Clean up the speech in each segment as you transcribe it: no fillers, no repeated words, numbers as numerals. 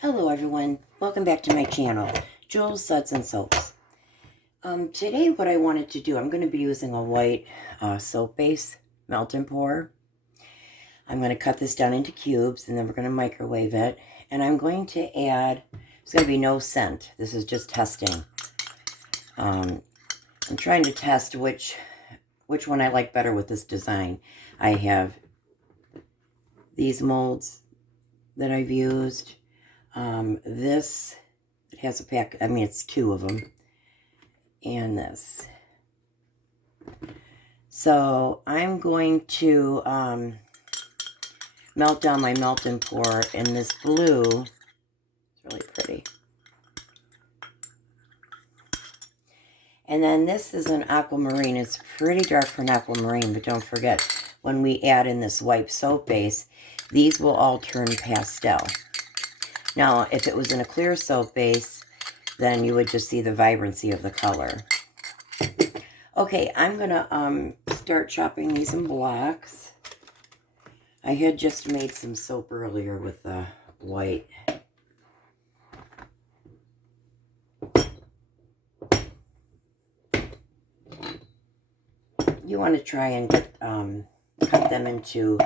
Hello everyone, welcome back to my channel, Jules Suds and Soaps. Today what I wanted to do, I'm going to be using a white soap base, melt and pour. I'm going to cut this down into cubes and then we're going to microwave it. And I'm going to add, there's going to be no scent, this is just testing. I'm trying to test which one I like better with this design. I have these molds that I've used. This, it has a pack, it's two of them, and this. So I'm going to melt down my melt and pour in this blue. It's really pretty. And then this is an aquamarine. It's pretty dark for an aquamarine, but don't forget, when we add in this white soap base, these will all turn pastel. Now, if it was in a clear soap base, then you would just see the vibrancy of the color. Okay, I'm going to start chopping these in blocks. I had just made some soap earlier with the white. You want to try and get, cut them into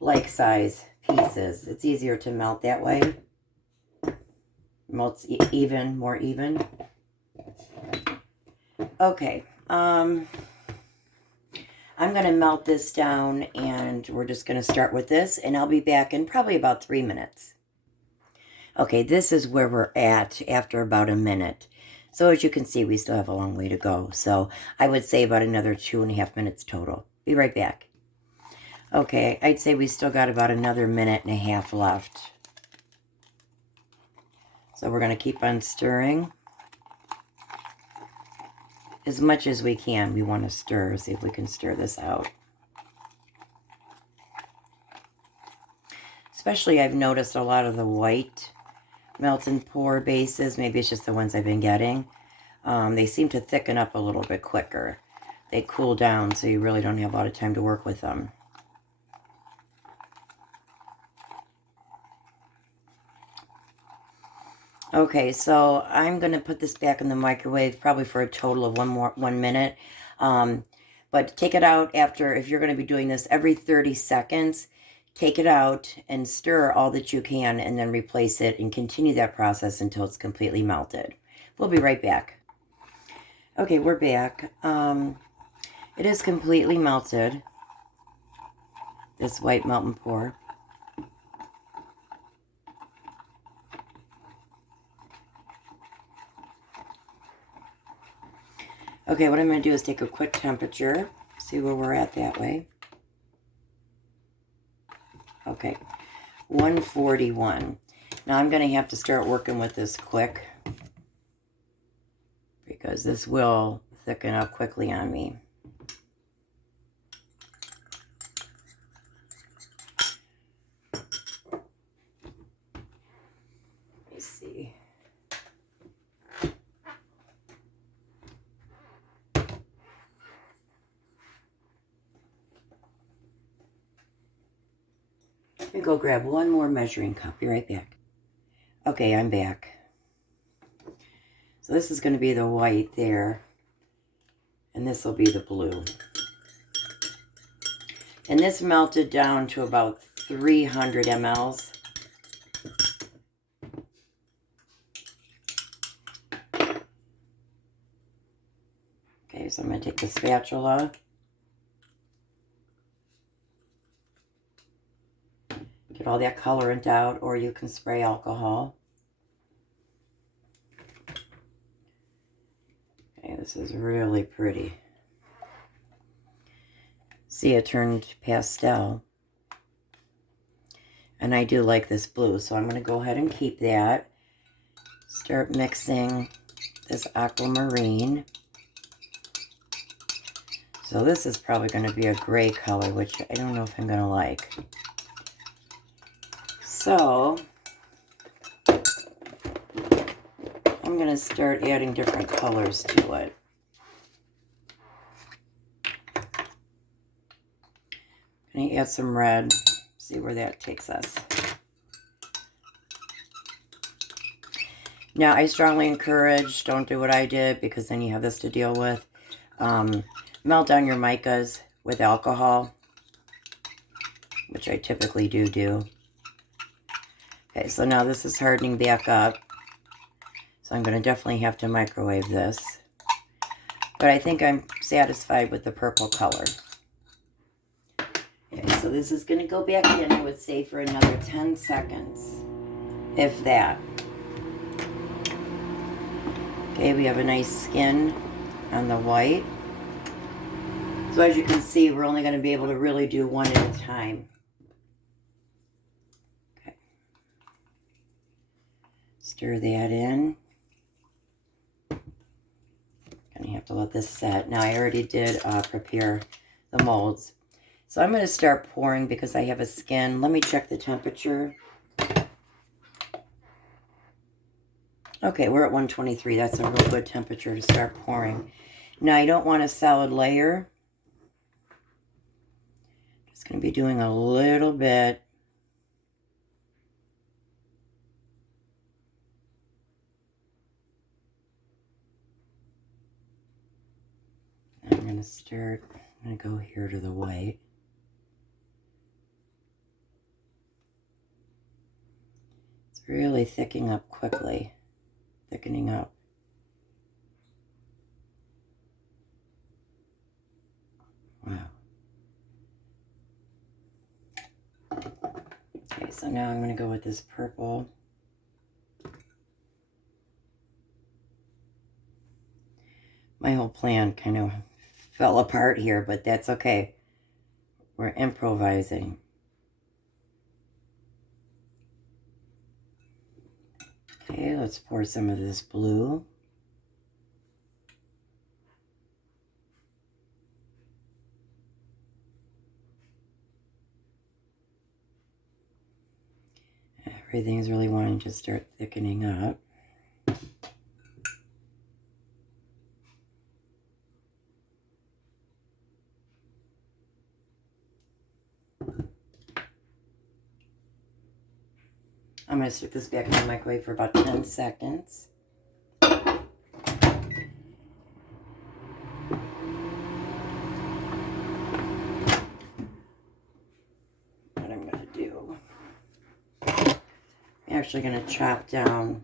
like-size pieces. It's easier to melt that way. Melts even, more even. Okay, I'm going to melt this down and we're just going to start with this and I'll be back in probably about 3 minutes. Okay, this is where we're at after about a minute. So as you can see, we still have a long way to go. So I would say about another 2.5 minutes total. Be right back. Okay, I'd say we still got about another 1.5 minutes left. So we're going to keep on stirring. As much as we can, we want to stir. See if we can stir this out. Especially, I've noticed a lot of the white melt and pour bases, maybe it's just the ones I've been getting, they seem to thicken up a little bit quicker. They cool down, so you really don't have a lot of time to work with them. Okay, so I'm going to put this back in the microwave probably for a total of 1 minute. But take it out after, if you're going to be doing this every 30 seconds, take it out and stir all that you can and then replace it and continue that process until it's completely melted. We'll be right back. Okay, we're back. It is completely melted, this white melt and pour. Okay, what I'm going to do is take a quick temperature, see where we're at that way. Okay, 141. Now I'm going to have to start working with this quick because this will thicken up quickly on me. Let me see. Let me go grab one more measuring cup. Be right back. Okay, I'm back. So this is going to be the white there, and this will be the blue. And this melted down to about 300 mLs. Okay, so I'm going to take the spatula. Get all that colorant out, or you can spray alcohol. Okay, this is really pretty. See, it turned pastel. And I do like this blue, so I'm going to go ahead and keep that. Start mixing this aquamarine. So this is probably going to be a gray color, which I don't know if I'm going to like. So I'm going to start adding different colors to it. I'm going to add some red, see where that takes us. Now, I strongly encourage, don't do what I did because then you have this to deal with. Melt down your micas with alcohol, which I typically do. Okay, so now this is hardening back up. So I'm going to definitely have to microwave this. But I think I'm satisfied with the purple color. Okay, so this is going to go back in, I would say, for another 10 seconds, if that. Okay, we have a nice skin on the white. So as you can see, we're only going to be able to really do one at a time. Okay. Stir that in. Gonna have to let this set. Now I already did prepare the molds. So I'm going to start pouring because I have a skin. Let me check the temperature. Okay, we're at 123. That's a real good temperature to start pouring. Now I don't want a solid layer. Just going to be doing a little bit. I'm going to go here to the white. It's really thickening up quickly. Thickening up. Wow. Okay, so now I'm going to go with this purple. My whole plan kind of fell apart here, but that's okay. We're improvising. Okay, let's pour some of this blue. Everything's really wanting to start thickening up. I'm going to stick this back in the microwave for about 10 seconds. What I'm going to do, I'm actually going to chop down,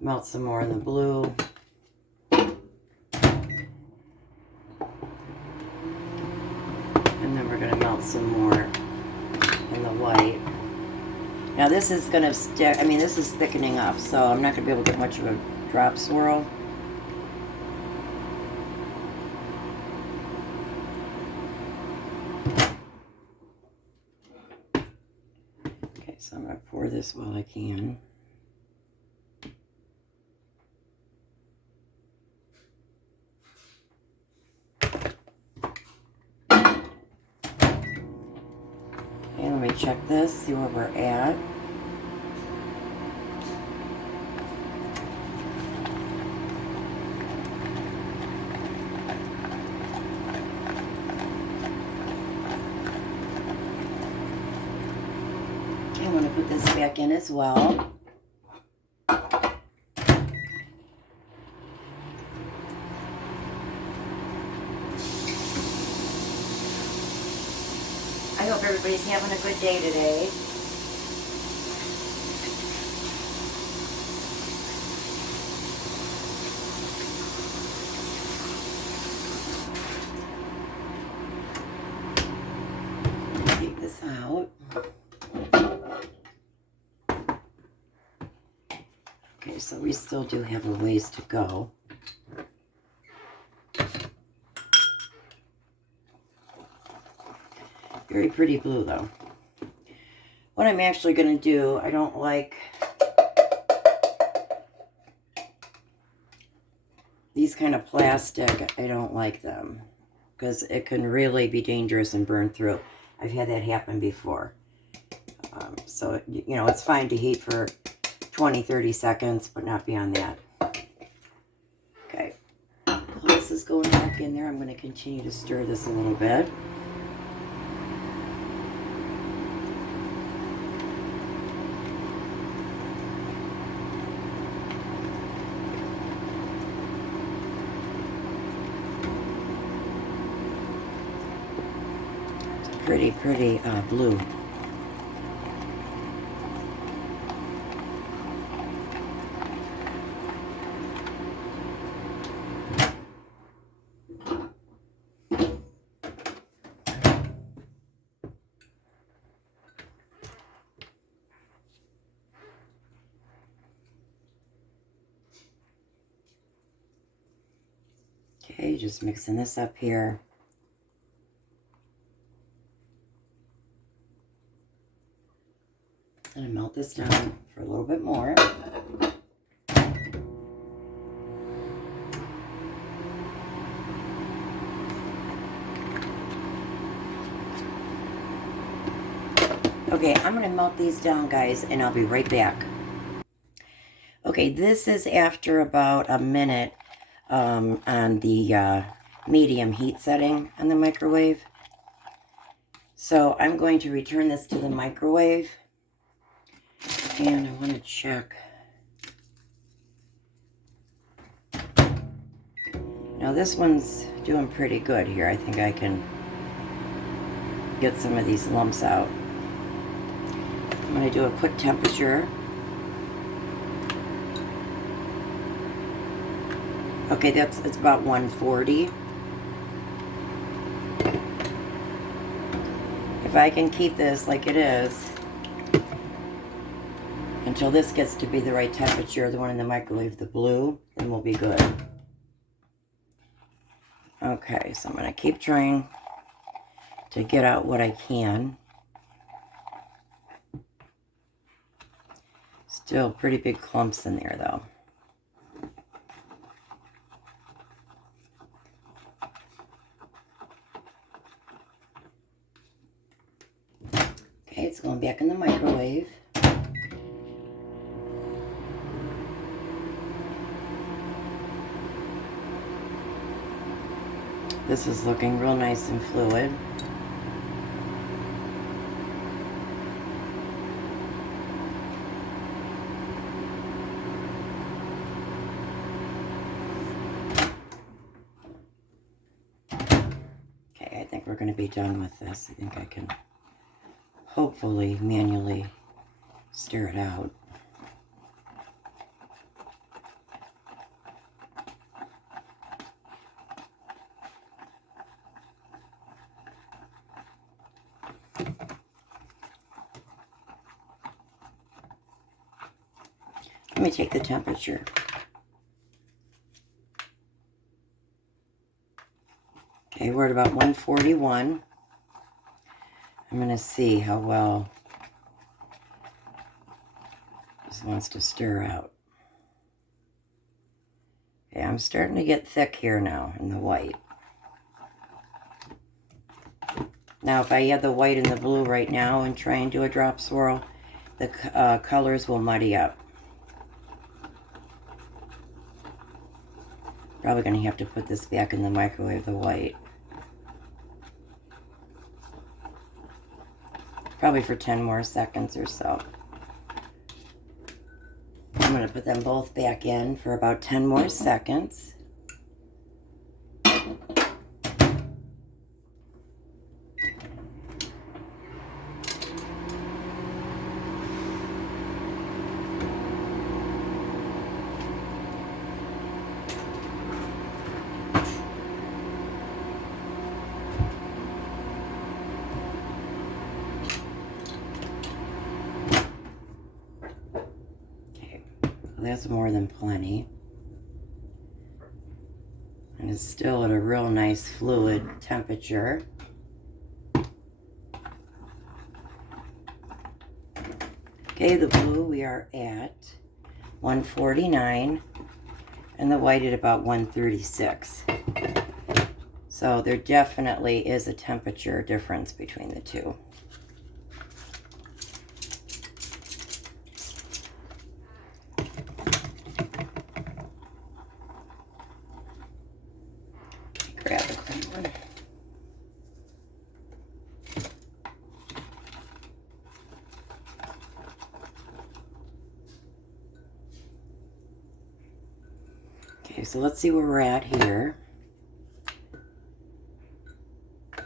melt some more in the blue. And then we're going to melt some more in the white. Now this is going to stick, I mean this is thickening up, so I'm not going to be able to get much of a drop swirl. Okay, so I'm going to pour this while I can. Okay, let me check this, see where we're at. Okay, I'm going to put this back in as well. I hope everybody's having a good day today. Take this out. Okay, so we still do have a ways to go. Very pretty blue though. What I'm actually going to do, I don't like these kind of plastic. I don't like them because it can really be dangerous and burn through. I've had that happen before. So, you know, it's fine to heat for 20, 30 seconds, but not beyond that. Okay. While this is going back in there, I'm going to continue to stir this a little bit. pretty blue. Okay, just mixing this up here. I'm gonna melt this down for a little bit more. Okay, I'm gonna melt these down, guys, and I'll be right back. Okay, this is after about a minute on the medium heat setting on the microwave. So I'm going to return this to the microwave, and I want to check. Now this one's doing pretty good here. I think I can get some of these lumps out. I'm going to do a quick temperature. Okay, it's about 140. If I can keep this like it is until this gets to be the right temperature, the one in the microwave, the blue, then we'll be good. Okay, so I'm going to keep trying to get out what I can. Still pretty big clumps in there, though. Okay, it's going back in the microwave. This is looking real nice and fluid. Okay, I think we're going to be done with this. I think I can hopefully manually stir it out. Let me take the temperature. Okay, we're at about 141. I'm going to see how well this wants to stir out. Okay, I'm starting to get thick here now in the white. Now, if I add the white and the blue right now and try and do a drop swirl, the colors will muddy up. Probably going to have to put this back in the microwave, the white. Probably for 10 more seconds or so. I'm going to put them both back in for about 10 more seconds. That's more than plenty. And it's still at a real nice fluid temperature. Okay, the blue we are at 149 and the white at about 136. So there definitely is a temperature difference between the two. Grab a clean one. Okay, so let's see where we're at here.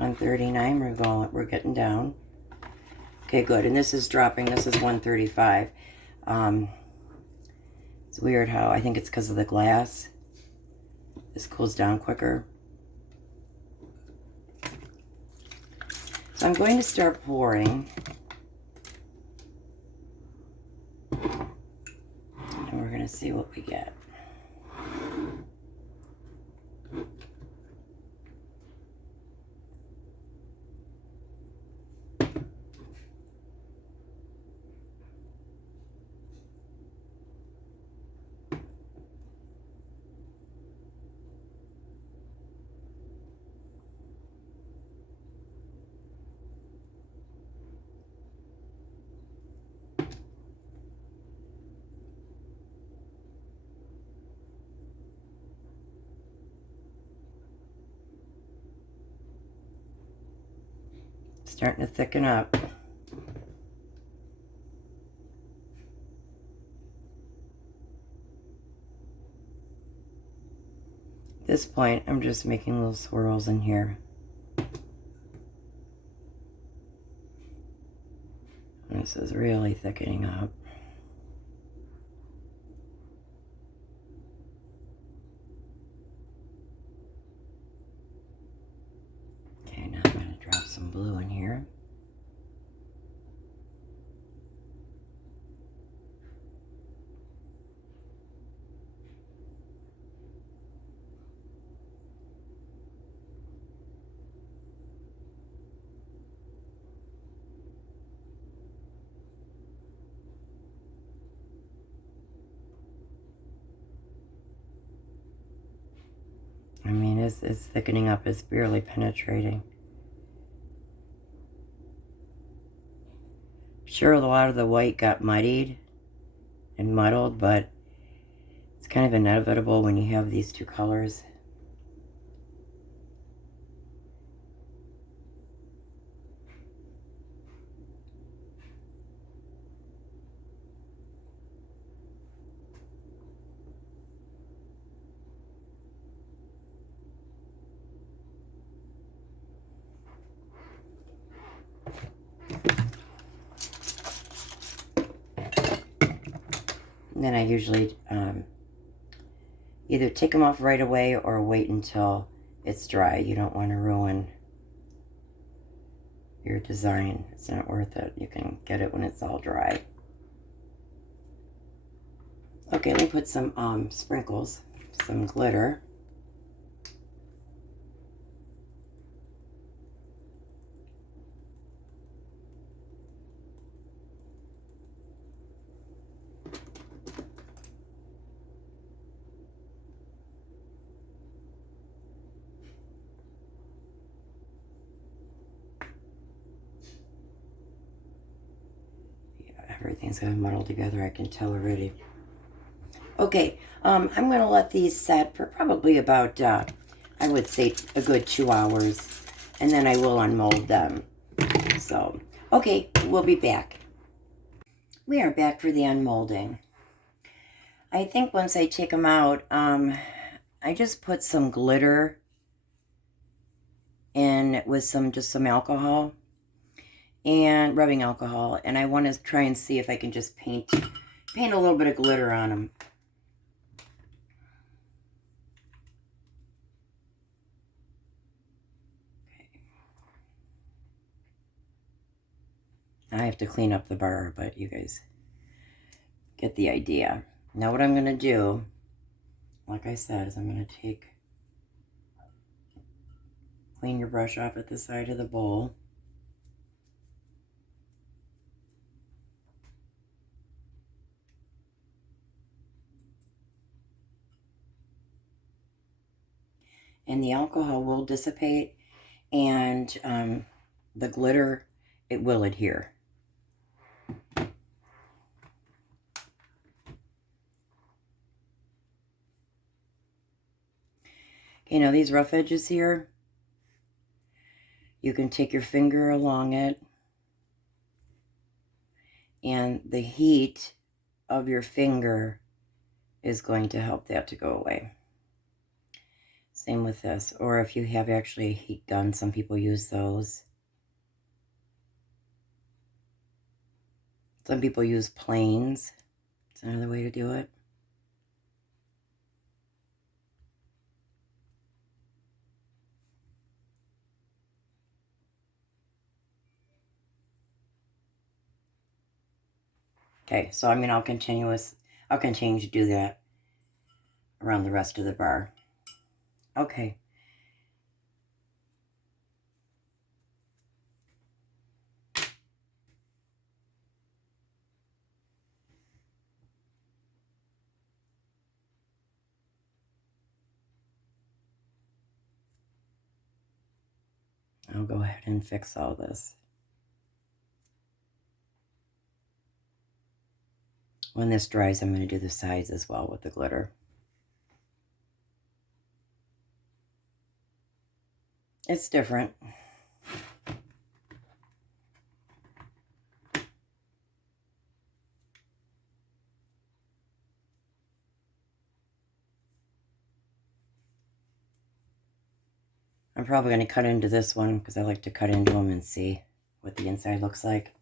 139, we're getting down. Okay, good. And this is dropping. This is 135. It's weird how, I think it's because of the glass. This cools down quicker. So I'm going to start pouring. And we're going to see what we get. Starting to thicken up. At this point, I'm just making little swirls in here. And this is really thickening up. Okay, now I'm going to drop some blue in here. I mean, it's thickening up. It's barely penetrating. Sure, a lot of the white got muddied and muddled, but it's kind of inevitable when you have these two colors. And then I usually either take them off right away or wait until it's dry. You don't want to ruin your design. It's not worth it. You can get it when it's all dry. Okay, let me put some sprinkles, some glitter. Everything's going to muddle together, I can tell already. Okay, I'm going to let these set for probably about, I would say, a good 2 hours. And then I will unmold them. So, okay, we'll be back. We are back for the unmolding. I think once I take them out, I just put some glitter in with just some alcohol. And rubbing alcohol, and I want to try and see if I can just paint a little bit of glitter on them. Okay. I have to clean up the bar, but you guys get the idea. Now what I'm going to do, like I said, is I'm going to clean your brush off at the side of the bowl. And the alcohol will dissipate, and the glitter, it will adhere. You know, these rough edges here, you can take your finger along it, and the heat of your finger is going to help that to go away. Same with this. Or if you have actually a heat gun, some people use those. Some people use planes. It's another way to do it. Okay, so I mean, I'll continue to do that around the rest of the bar. Okay. I'll go ahead and fix all this. When this dries, I'm going to do the sides as well with the glitter. It's different. I'm probably going to cut into this one because I like to cut into them and see what the inside looks like.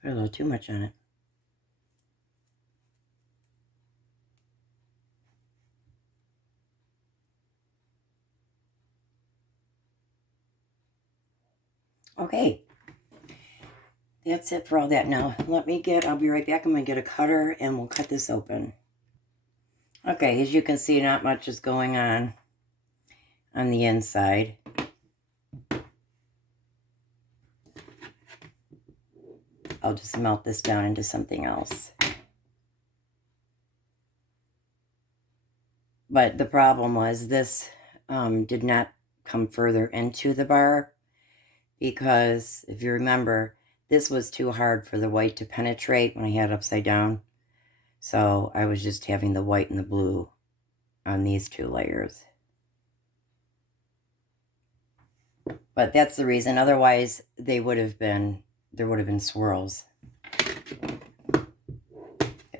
Put a little too much on it. Okay, that's it for all that. Now, I'll be right back. I'm going to get a cutter and we'll cut this open. Okay, as you can see, not much is going on the inside. I'll just melt this down into something else. But the problem was this did not come further into the bar because, if you remember, this was too hard for the white to penetrate when I had it upside down. So I was just having the white and the blue on these two layers. But that's the reason. Otherwise, there would have been swirls. Get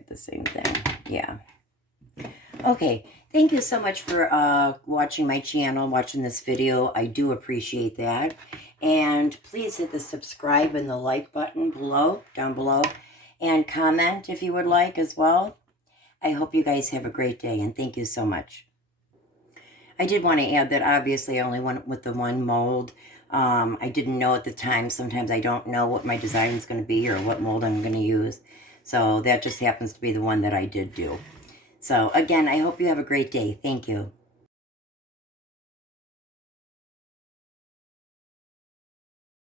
the same thing. Yeah. Okay. Thank you so much for watching my channel, watching this video. I do appreciate that. And please hit the subscribe and the like button down below, and comment if you would like as well. I hope you guys have a great day, and thank you so much. I did want to add that obviously I only went with the one mold. I didn't know at the time. Sometimes I don't know what my design is going to be or what mold I'm going to use. So that just happens to be the one that I did do. So again, I hope you have a great day. Thank you.